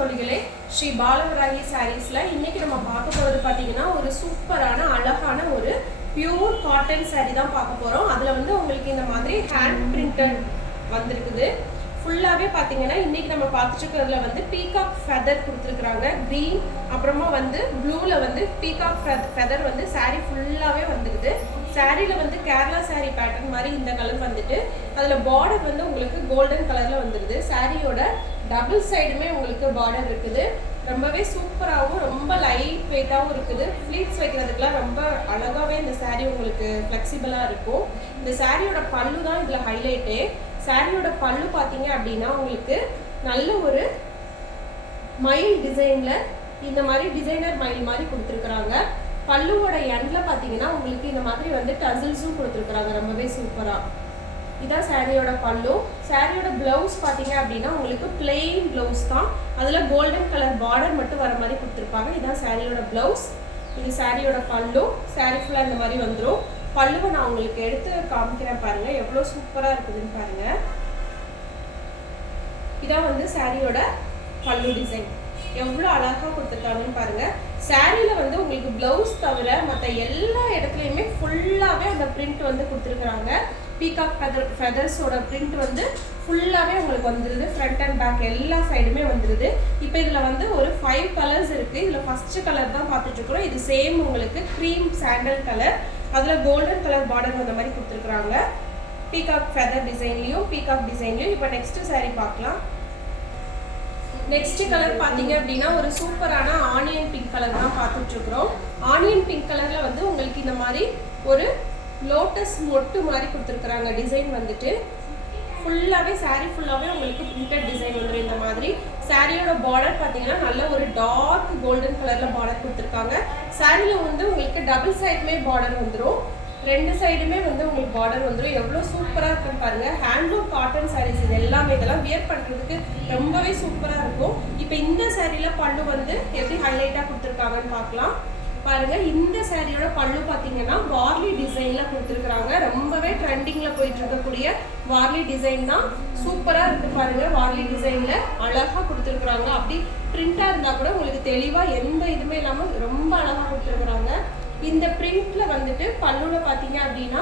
தோழிகளே, ஸ்ரீ பாலவராகி சாரீஸ்ல இன்னைக்கு நம்ம பார்க்க போறது பாத்தீங்கன்னா ஒரு சூப்பரான அழகான ஒரு பியூர் காட்டன் சாரி தான் பார்க்க போறோம். அதுல வந்து உங்களுக்கு இந்த மாதிரி ஹேண்ட் பிரிண்டட் வந்திருக்குது. ஃபுல்லாவே பாத்தீங்கன்னா இன்னைக்கு நம்ம பார்த்துட்டு இருக்கிறதுல வந்து பீகாக் ஃபெதர் கொடுத்துருக்காங்க. கிரீன் அப்புறமா வந்து ப்ளூல வந்து பீகாக் ஃபெதர் வந்து சாரி ஃபுல்லாவே வந்துருது. சாரியில வந்து கேரளா சாரி பேட்டர்ன் மாதிரி இந்த கலர் வந்துட்டு அதுல பார்டர் வந்து உங்களுக்கு கோல்டன் கலர்ல வந்துருது. சாரியோட டபுள் சைடுமே உங்களுக்கு பார்டர் இருக்குது. ரொம்பவே சூப்பராகவும் ரொம்ப லைட் வெயிட்டாகவும் இருக்குது. ஃப்ளீட்ஸ் வைக்கிறதுக்குலாம் ரொம்ப அழகாவே இந்த சாரி உங்களுக்கு ஃப்ளெக்சிபிளா இருக்கும். இந்த சாரியோட பல்லு தான் இதுல ஹைலைட்டே. சாரியோட பல்லு பார்த்தீங்க அப்படின்னா உங்களுக்கு நல்ல ஒரு மயில் டிசைன்ல இந்த மாதிரி டிசைனர் மயில் மாதிரி கொடுத்துருக்குறாங்க. பல்லுவோட எண்ட்ல பார்த்தீங்கன்னா உங்களுக்கு இந்த மாதிரி வந்து டசில்ஸும் கொடுத்துருக்குறாங்க. ரொம்பவே சூப்பரா. இதான் சாரியோட பல்லு. சாரியோட பிளவுஸ் பார்த்தீங்க அப்படின்னா உங்களுக்கு பிளெயின் பிளவுஸ் தான். அதில் கோல்டன் கலர் பார்டர் மட்டும் வர மாதிரி கொடுத்துருப்பாங்க. இதான் சாரியோட பிளவுஸ். இது சாரியோட பல்லு. சாரி ஃபுல்லாக இந்த மாதிரி வந்துடும். பல்லுவை நான் உங்களுக்கு எடுத்து காமிக்கிறேன் பாருங்க, எவ்வளோ சூப்பராக இருக்குதுன்னு பாருங்க. இதான் வந்து சாரியோட பல்லு டிசைன் எவ்வளோ அழகாக கொடுத்துருக்காங்கன்னு பாருங்க. சாரியில வந்து உங்களுக்கு பிளவுஸ் தவிர மற்ற எல்லா இடத்துலையுமே ஃபுல்லாகவே அந்த பிரிண்ட் வந்து கொடுத்துருக்குறாங்க. பீகாக் ஃபெதர்ஸோட பிரிண்ட் வந்து ஃபுல்லாகவே உங்களுக்கு வந்துடுது. ஃப்ரண்ட் அண்ட் பேக் எல்லா சைடுமே வந்துடுது. இப்போ இதில் வந்து ஒரு 5 கலர்ஸ் இருக்குது. இதில் ஃபஸ்ட்டு கலர் தான் பார்த்துட்ருக்குறோம். இது சேம் உங்களுக்கு க்ரீம் சாண்டல் கலர். அதில் கோல்டன் கலர் பார்டர் அந்த மாதிரி கொடுத்துருக்குறாங்க. பீகாக் ஃபெதர் டிசைன்லையும் பீகாக் டிசைன்லையும். இப்போ நெக்ஸ்ட் சாரி பார்க்கலாம். நெக்ஸ்ட் கலர் பார்த்தீங்க அப்படின்னா ஒரு சூப்பரான ஆனியன் பிங்க் கலர் தான் பார்த்துட்ருக்குறோம். ஆனியன் பிங்க் கலரில் வந்து உங்களுக்கு இந்த மாதிரி ஒரு லோட்டஸ் மொட்டு மாதிரி கொடுத்துருக்குறாங்க. டிசைன் வந்துட்டு ஃபுல்லாகவே சாரீ ஃபுல்லாகவே உங்களுக்கு பிரிண்டட் டிசைன் வந்துடும். இந்த மாதிரி சாரியோட பார்டர் பார்த்தீங்கன்னா நல்ல ஒரு டார்க் கோல்டன் கலரில் பார்டர் கொடுத்துருக்காங்க. சாரியில் வந்து உங்களுக்கு டபுள் சைடுமே பார்டர் வந்துடும். ரெண்டு சைடுமே வந்து உங்களுக்கு பார்டர் வந்துடும். எவ்வளோ சூப்பராக இருக்குன்னு பாருங்க. ஹேண்ட்லூம் காட்டன் சாரீஸ் இது எல்லாமே இதெல்லாம் வியர் பண்ணுறதுக்கு ரொம்பவே சூப்பராக இருக்கும். இப்போ இந்த சாரியில் பல்லு வந்து எப்படி ஹைலைட்டாக கொடுத்துருக்காங்கன்னு பார்க்கலாம் பாருங்க. இந்த சாரியோட பல்லு பார்த்தீங்கன்னா வார்லி டிசைன்ல கொடுத்துருக்காங்க. ரொம்பவே ட்ரெண்டிங்ல போயிட்டு இருக்கக்கூடிய வார்லி டிசைன் தான். சூப்பரா இருக்கு பாருங்க. வார்லி டிசைன்ல அழகா கொடுத்துருக்காங்க. அப்படி பிரிண்டா இருந்தா கூட உங்களுக்கு தெளிவா எந்த இதுவுமே இல்லாம ரொம்ப அழகா கொடுத்துருக்காங்க. இந்த பிரிண்ட்ல வந்துட்டு பல்லுல பாத்தீங்க அப்படின்னா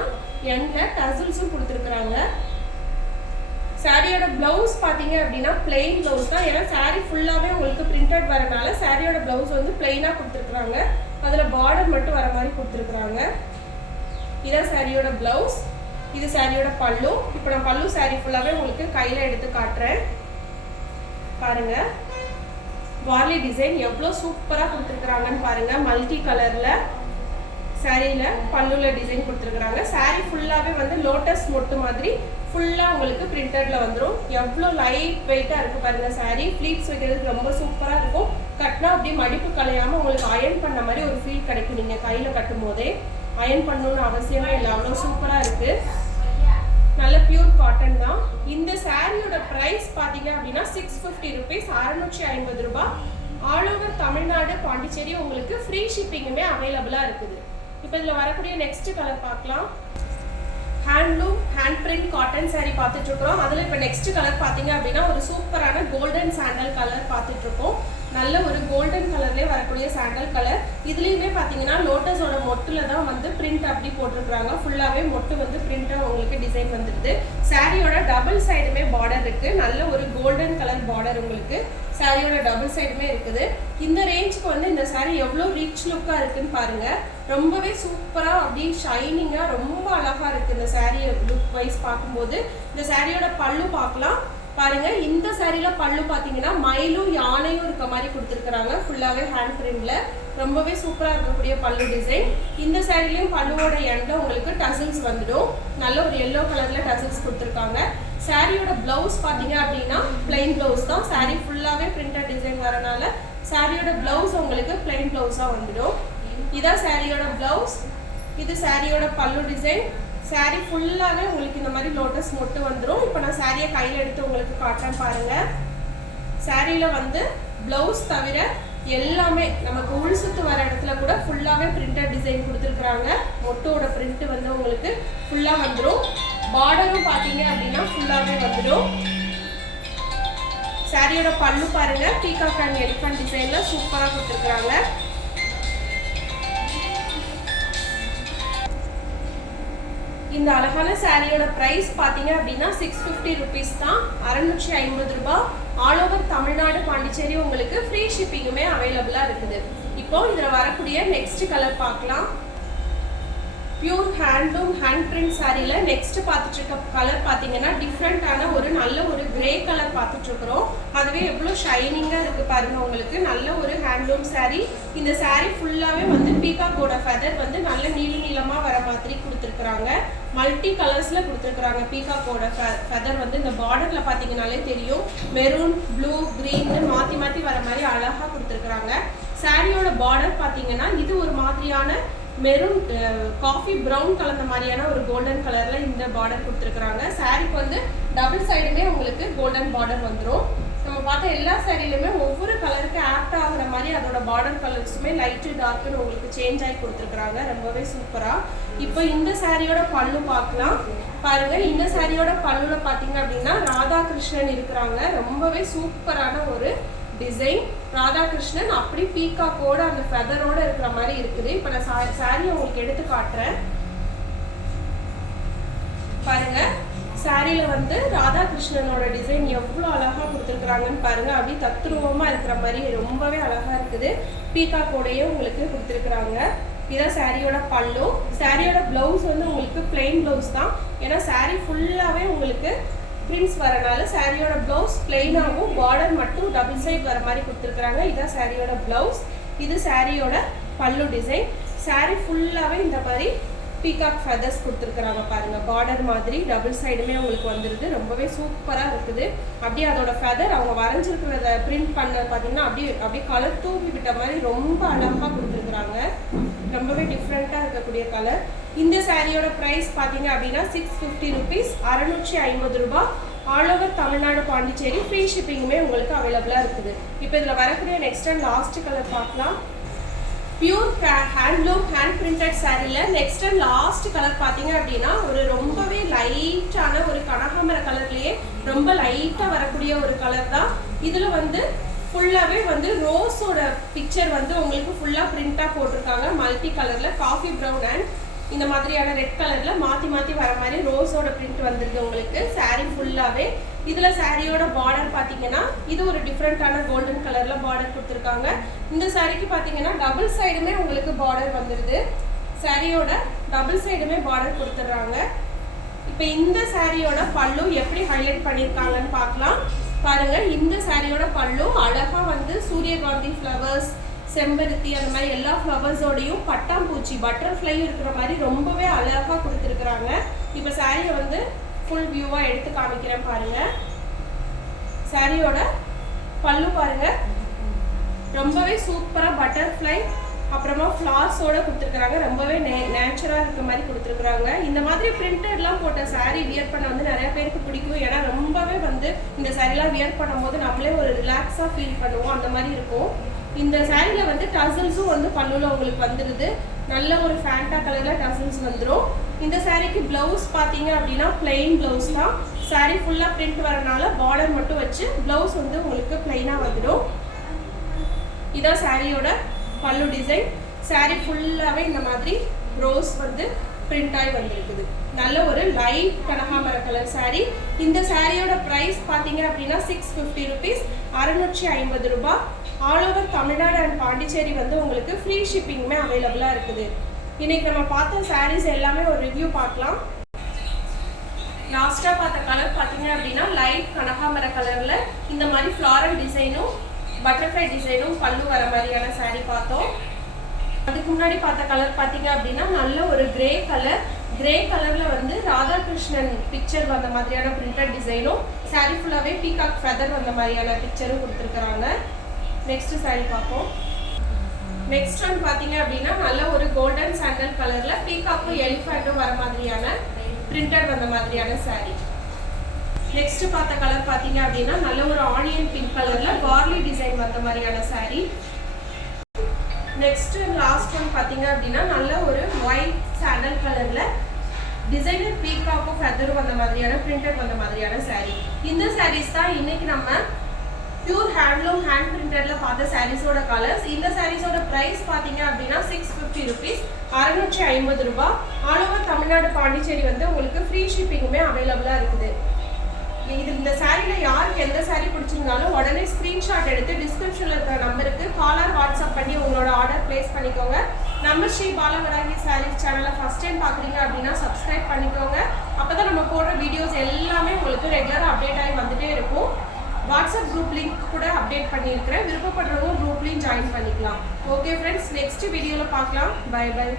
எண்ட்ல டசில்ஸும் கொடுத்துருக்காங்க. சாரியோட பிளவுஸ் பாத்தீங்க அப்படின்னா பிளெயின் பிளவுஸ் தான். ஏன்னா சாரி ஃபுல்லாவே உங்களுக்கு பிரிண்டட் வரனால சாரியோட பிளவுஸ் வந்து பிளெயினா கொடுத்துருக்காங்க. அதுல பார்டர் மட்டும் வர மாதிரி கொடுத்துருக்காங்க. இதான் சாரியோட பிளவுஸ். இது சாரியோட பல்லு. இப்போ நான் பல்லு சாரி ஃபுல்லாவே உங்களுக்கு கையில எடுத்து காட்டுறேன் பாருங்க. வார்லி டிசைன் எவ்வளோ சூப்பரா கொடுத்துருக்காங்கன்னு பாருங்க. மல்டி கலர்ல சாரியில பல்லுல டிசைன் கொடுத்துருக்காங்க. சாரி ஃபுல்லாவே வந்து லோட்டஸ் மொட்டு மாதிரி ஃபுல்லா உங்களுக்கு பிரிண்டட்ல வந்துடும். எவ்வளோ லைட் வெயிட்டா இருக்கு பாருங்க. சாரி ஃபிளீட்ஸ் வைக்கிறதுக்கு ரொம்ப சூப்பரா இருக்கும். கட்டினா அப்படியே மடிப்பு கலையாம உங்களுக்கு அயன் பண்ண மாதிரி ஒரு ஃபீல் கிடைக்கும். நீங்க கையில கட்டும் போதே அயன் பண்ணணும்னு அவசியமே இல்லை. அவ்வளோ சூப்பரா இருக்கு. நல்ல பியூர் காட்டன் தான். இந்த சாரியோட பிரைஸ் பாத்தீங்க அப்படின்னா 650 ருபீஸ், 650 ரூபாய். ஆல் ஓவர் தமிழ்நாடு, பாண்டிச்சேரி உங்களுக்கு ஃப்ரீ ஷிப்பிங்குமே அவைலபிளா இருக்குது. இப்போ இதில் வரக்கூடிய நெக்ஸ்ட் கலர் பார்க்கலாம். Handloom hand print cotton sorry பார்த்துட்டு இருக்கோம். அதில் இப்போ நெக்ஸ்ட் கலர் பார்த்தீங்க அப்படின்னா ஒரு சூப்பரான கோல்டன் சாண்டல் கலர் பார்த்துட்டு இருக்கோம். நல்ல ஒரு கோல்டன் கலர்லேயே வரக்கூடிய சாண்டல் கலர். இதுலேயுமே பார்த்தீங்கன்னா லோட்டஸோட மொட்டுல தான் வந்து பிரிண்ட் அப்படி போட்டிருக்கிறாங்க. ஃபுல்லாகவே மொட்டு வந்து பிரிண்டாக உங்களுக்கு டிசைன் வந்துடுது. சாரியோட டபுள் சைடுமே பார்டர் இருக்கு. நல்ல ஒரு கோல்டன் கலர் பார்டர் உங்களுக்கு சாரியோட டபுள் சைடுமே இருக்குது. இந்த ரேஞ்சுக்கு வந்து இந்த சாரி எவ்வளோ ரீச் லுக்காக இருக்குன்னு பாருங்க. ரொம்பவே சூப்பராக அப்படியே ஷைனிங்காக ரொம்ப அழகாக இருக்குது இந்த சாரி லுக் வைஸ் பார்க்கும்போது. இந்த சாரியோட பல்லு பார்க்கலாம் பாருங்க. இந்த சாரியில பல்லு பார்த்தீங்கன்னா மயிலும் யானையும் இருக்க மாதிரி கொடுத்துருக்காங்க. ஃபுல்லாகவே ஹேண்ட் பிரிண்ட்ல ரொம்பவே சூப்பராக இருக்கக்கூடிய பல்லு டிசைன். இந்த சாரிலையும் பல்லுவோட எண்ட்ல உங்களுக்கு டசில்ஸ் வந்துடும். நல்ல ஒரு எல்லோ கலர்ல டசில்ஸ் கொடுத்துருக்காங்க. சாரியோட பிளவுஸ் பார்த்தீங்க அப்படின்னா பிளைன் பிளவுஸ் தான். சாரி ஃபுல்லாகவே பிரிண்டட் டிசைன் வரனால சாரியோட பிளவுஸ் உங்களுக்கு பிளைன் பிளவுஸாக வந்துடும். இதான் சாரியோட பிளவுஸ். இது சாரியோட பல்லு டிசைன். சாரி ஃபுல்லாகவே உங்களுக்கு இந்த மாதிரி லோட்டஸ் மொட்டு வந்துடும். இப்போ நான் சாரியை கையில் எடுத்து உங்களுக்கு காட்டுறேன் பாருங்க. சாரியில் வந்து பிளவுஸ் தவிர எல்லாமே நமக்கு உள் சுத்து வர இடத்துல கூட ஃபுல்லாகவே பிரிண்டட் டிசைன் கொடுத்துருக்குறாங்க. மொட்டோட பிரிண்ட் வந்து உங்களுக்கு ஃபுல்லாக வந்துடும். பார்டரும் பார்த்தீங்க அப்படின்னா ஃபுல்லாகவே வந்துடும். சாரியோட பல்லு பாருங்க, பீகாக் அண்ட் எலிஃபண்ட் டிசைன்ல சூப்பரா கொடுத்துருக்காங்க. இந்த அழகான சாரியோட பிரைஸ் பாத்தீங்க அப்படின்னா 650 rupees தான், 650 ரூபாய். ஆல் ஓவர் தமிழ்நாடு பாண்டிச்சேரி உங்களுக்கு ஃப்ரீ ஷிப்பிங்குமே அவைலபிளா இருக்குது. இப்போ இதுல வரக்கூடிய நெக்ஸ்ட் கலர் பார்க்கலாம். பியூர் ஹேண்ட்லூம் ஹேண்ட் பிரிண்ட் சாரியில நெக்ஸ்ட் பார்த்துட்டு இருக்க கலர் பார்த்தீங்கன்னா டிஃப்ரெண்டான ஒரு நல்ல ஒரு கிரே கலர் பார்த்துட்டு இருக்கிறோம். அதுவே எவ்வளோ ஷைனிங்காக இருக்கு பாருங்க. உங்களுக்கு நல்ல ஒரு ஹேண்ட்லூம் சாரி. இந்த சாரி ஃபுல்லாகவே வந்து பீகாக்கோட ஃபெதர் வந்து நல்ல நீளமாக வர மாதிரி கொடுத்துருக்குறாங்க. மல்டி கலர்ஸ்ல கொடுத்துருக்குறாங்க. பீகாக்கோட ஃபெதர் வந்து இந்த பார்டர்ல பார்த்தீங்கன்னாலே தெரியும், மெரூன், ப்ளூ, கிரீன் மாற்றி மாற்றி வர மாதிரி அழகாக கொடுத்துருக்குறாங்க. சாரியோட பார்டர் பார்த்தீங்கன்னா இது ஒரு மாதிரியான மெரூன் காஃபி ப்ரௌன் கலந்த மாதிரியான ஒரு கோல்டன் கலர்ல இந்த பார்டர் கொடுத்துருக்குறாங்க. சாரிக்கு வந்து டபுள் சைடுமே உங்களுக்கு கோல்டன் பார்டர் வந்துடும். நம்ம பார்த்த எல்லா சாரிலுமே ஒவ்வொரு கலருக்கு ஆப்ட் ஆகுற மாதிரி அதோட பார்டர் கலர்ஸுமே லைட்டு டார்க்குன்னு உங்களுக்கு சேஞ்ச் ஆகி கொடுத்துருக்குறாங்க. ரொம்பவே சூப்பரா. இப்போ இந்த சாரியோட பல்லு பார்க்கலாம் பாருங்க. இந்த சாரியோட பல்லுல பார்த்தீங்க அப்படின்னா ராதாகிருஷ்ணன் இருக்கிறாங்க. ரொம்பவே சூப்பரான ஒரு டிசைன். ராதாகிருஷ்ணன் அப்படி பீகாக்கோட அந்த ஃபெதரோட இருக்கிற மாதிரி இருக்குது. இப்போ நான் சாரியை உங்களுக்கு எடுத்து காட்டுறேன் பாருங்க. சாரியில வந்து ராதாகிருஷ்ணனோட டிசைன் எவ்வளோ அழகா கொடுத்துருக்குறாங்கன்னு பாருங்க. அப்படி தத்ரூபமா இருக்கிற மாதிரி ரொம்பவே அழகா இருக்குது. பீகாக்கோடையே உங்களுக்கு கொடுத்துருக்குறாங்க. இதான் சாரியோட பல்லு. சாரியோட பிளவுஸ் வந்து உங்களுக்கு பிளெயின் பிளவுஸ் தான். ஏன்னா சாரி ஃபுல்லாவே உங்களுக்கு பிரிண்ட்ஸ் வரனால சாரியோட பிளவுஸ் பிளெயினாகவும் பார்டர் மட்டும் டபுள் சைட் வர மாதிரி கொடுத்துருக்குறாங்க. இதான் சாரியோட பிளவுஸ். இது சாரியோட பல்லு டிசைன். சாரி ஃபுல்லாகவே இந்த மாதிரி பீகாக் ஃபெதர்ஸ் கொடுத்துருக்குறாங்க பாருங்க. பார்டர் மாதிரி டபுள் சைடுமே உங்களுக்கு வந்துருது. ரொம்பவே சூப்பராக இருக்குது. அப்படியே அதோட ஃபெதர் அவங்க வரைஞ்சிருக்கிறத பிரிண்ட் பண்ண பார்த்தீங்கன்னா அப்படியே கலர் தூக்கி விட்ட மாதிரி ரொம்ப அழகாக கொடுத்துருக்குறாங்க. ரொம்பவே டிஃப்ரெண்ட்டாக இருக்கக்கூடிய கலர். இந்த சாரியோட ப்ரைஸ் பார்த்தீங்க அப்படின்னா 650 rupees, 650 ரூபாய். All over Tamil Nadu Pondicherry free ஷிப்பிங்குமே உங்களுக்கு அவைலபிளாக இருக்குது. இப்போ இதில் வரக்கூடிய நெக்ஸ்ட் அண்ட் லாஸ்ட் கலர் பார்க்கலாம். பியூர் ஹேண்ட்லூம் ஹேண்ட் பிரிண்டட் சாரியில நெக்ஸ்ட் அண்ட் லாஸ்ட் கலர் பார்த்தீங்க அப்படின்னா ஒரு ரொம்பவே லைட்டான ஒரு கனகாமர கலர்லேயே ரொம்ப லைட்டாக வரக்கூடிய ஒரு கலர் தான். இதில் வந்து ஃபுல்லாகவே வந்து ரோஸோட பிக்சர் வந்து உங்களுக்கு ஃபுல்லாக பிரிண்டாக போட்டிருக்காங்க. மல்டி கலரில் காஃபி ப்ரௌன் அண்ட் இந்த மாதிரியான ரெட் கலர்ல மாற்றி மாற்றி வர மாதிரி ரோஸோட பிரிண்ட் வந்துருக்கு உங்களுக்கு சாரி ஃபுல்லாகவே. இதில் சாரியோட பார்டர் பார்த்தீங்கன்னா இது ஒரு டிஃப்ரெண்ட்டான கோல்டன் கலரில் பார்டர் கொடுத்துருக்காங்க. இந்த சாரிக்கு பார்த்தீங்கன்னா டபுள் சைடுமே உங்களுக்கு பார்டர் வந்துடுது. சாரியோட டபுள் சைடுமே பார்டர் கொடுத்துட்றாங்க. இப்போ இந்த சாரியோட பல்லு எப்படி ஹைலைட் பண்ணியிருக்காங்கன்னு பார்க்கலாம் பாருங்க. இந்த சாரியோட பல்லு அழகா வந்து சூரியகாந்தி ஃப்ளவர்ஸ், செம்பருத்தி அந்த மாதிரி எல்லா ஃப்ளவர்ஸோடையும் பட்டாம்பூச்சி பட்டர்ஃப்ளையும் இருக்கிற மாதிரி ரொம்பவே அழகா கொடுத்துருக்குறாங்க. இப்போ சாரியை வந்து ஃபுல் வியூவா எடுத்து காமிக்கிறேன் பாருங்க. சாரியோட பல்லு பாருங்க, ரொம்பவே சூப்பரா பட்டர்ஃப்ளை அப்புறமா ஃப்ளார்ஸோட கொடுத்துருக்குறாங்க. ரொம்பவே நேச்சுரலாக இருக்க மாதிரி கொடுத்துருக்குறாங்க. இந்த மாதிரி பிரிண்டட்லாம் போட்ட சாரீ வியர் பண்ண வந்து நிறைய பேருக்கு பிடிக்கும். ஏன்னா ரொம்பவே வந்து இந்த சாரீலாம் வியர் பண்ணும்போது நம்மளே ஒரு ரிலாக்ஸாக ஃபீல் பண்ணுவோம். அந்த மாதிரி இருக்கும். இந்த சாரியில் வந்து டசல்ஸும் வந்து பல்லுல உங்களுக்கு வந்துடுது. நல்ல ஒரு ஃபேண்டா கலரில் டசல்ஸ் வந்துடும். இந்த சாரிக்கு ப்ளவுஸ் பார்த்தீங்க அப்படின்னா பிளெயின் ப்ளவுஸ் தான். சாரீ ஃபுல்லாக பிரிண்ட் வரனால பார்டர் மட்டும் வச்சு ப்ளவுஸ் வந்து உங்களுக்கு பிளெயினாக வந்துடும். இதான் சாரியோட பல்லு டிசைன். சாரி ஃபுல்லாகவே இந்த மாதிரி ரோஸ் வந்து பிரிண்ட் ஆகி வந்திருக்குது. நல்ல ஒரு லைட் கனகாமர கலர் சாரி. இந்த சாரியோட ப்ரைஸ் பார்த்தீங்க அப்படின்னா 650 rupees, 650 ரூபாய். All over Tamil Nadu and Pondicherry வந்து உங்களுக்கு ஃப்ரீ ஷிப்பிங்குமே அவைலபிளாக இருக்குது. இன்னைக்கு நம்ம பார்த்த சாரீஸ் எல்லாமே ஒரு ரிவ்யூ பார்க்கலாம். லாஸ்ட்டாக பார்த்த கலர் பார்த்தீங்க அப்படின்னா லைட் கனகாமர கலரில் இந்த மாதிரி ஃப்ளாரல் டிசைனும் பட்டர்ஃப்ளை டிசைனும் பல்லு வர மாதிரியான சாரீ பார்த்தோம். அதுக்கு முன்னாடி பார்த்த கலர் பார்த்தீங்க அப்படின்னா நல்ல ஒரு கிரே கலர். கிரே கலரில் வந்து ராதாகிருஷ்ணன் பிக்சர் வந்த மாதிரியான பிரிண்டட் டிசைனும் சாரீ ஃபுல்லாகவே பீகாக் ஃபெதர் வந்த மாதிரியான பிக்சரும் கொடுத்துருக்குறாங்க. நெக்ஸ்ட் சாரீ பார்ப்போம். நெக்ஸ்ட் ஒன் பார்த்தீங்க அப்படின்னா நல்ல ஒரு கோல்டன் சாண்டல் கலரில் பீகாக்கும் எலிஃபண்ட்டும் வர மாதிரியான பிரிண்டட் வந்த மாதிரியான சாரீ. நெக்ஸ்ட் பார்த்த கலர் பார்த்தீங்க அப்படின்னா நல்ல ஒரு ஆனியன் பிங்க் கலர்ல பார்லி டிசைன் வந்த மாதிரியான சாரீ. நெக்ஸ்ட் லாஸ்ட் ஒன் பார்த்தீங்க அப்படின்னா நல்ல ஒரு ஒயிட் சாண்டல் கலர்ல டிசைனர் பீகாக்கும் ஃபெதரும் வந்த மாதிரியான பிரிண்டட் வந்த மாதிரியான சாரீ. இந்த சாரீஸ் தான் இன்னைக்கு நம்ம பியூர் ஹேண்ட்லூம் ஹேண்ட் பிரிண்டட்ல பார்த்த சாரீஸோட கலர்ஸ். இந்த சாரீஸோட பிரைஸ் பார்த்தீங்க அப்படின்னா 650 rupees, 650 ரூபாய். ஆல் ஓவர் தமிழ்நாடு பாண்டிச்சேரி வந்து உங்களுக்கு ஃப்ரீ ஷிப்பிங்குமே அவைலபிளாக இருக்குது. இந்த சாரீல யாருக்கு எந்த சாரீ பிடிச்சிருந்தாலும் உடனே ஸ்கிரீன்ஷாட் எடுத்து டிஸ்கிரிப்ஷன்ல இருக்கிற நம்பருக்கு கால் ஆர் வாட்ஸ்அப் பண்ணி உங்களோட ஆர்டர் பிளேஸ் பண்ணிக்கோங்க. நம்ம ஸ்ரீ பாலவராகி சாரீஸ் சேனலை ஃபர்ஸ்ட் டைம் பார்க்குறீங்க அப்படின்னா சப்ஸ்கிரைப் பண்ணிக்கோங்க. அப்பதான் நம்ம போடுற வீடியோஸ் எல்லாமே உங்களுக்கு ரெகுலராக அப்டேட் ஆகி வந்துட்டே இருக்கும். வாட்ஸ்அப் குரூப் லிங்க் கூட அப்டேட் பண்ணியிருக்கிறேன். விருப்பப்படுறவங்க குரூப்லையும் ஜாயின் பண்ணிக்கலாம். ஓகே ஃப்ரெண்ட்ஸ், நெக்ஸ்ட் வீடியோவில் பார்க்கலாம். Bye by.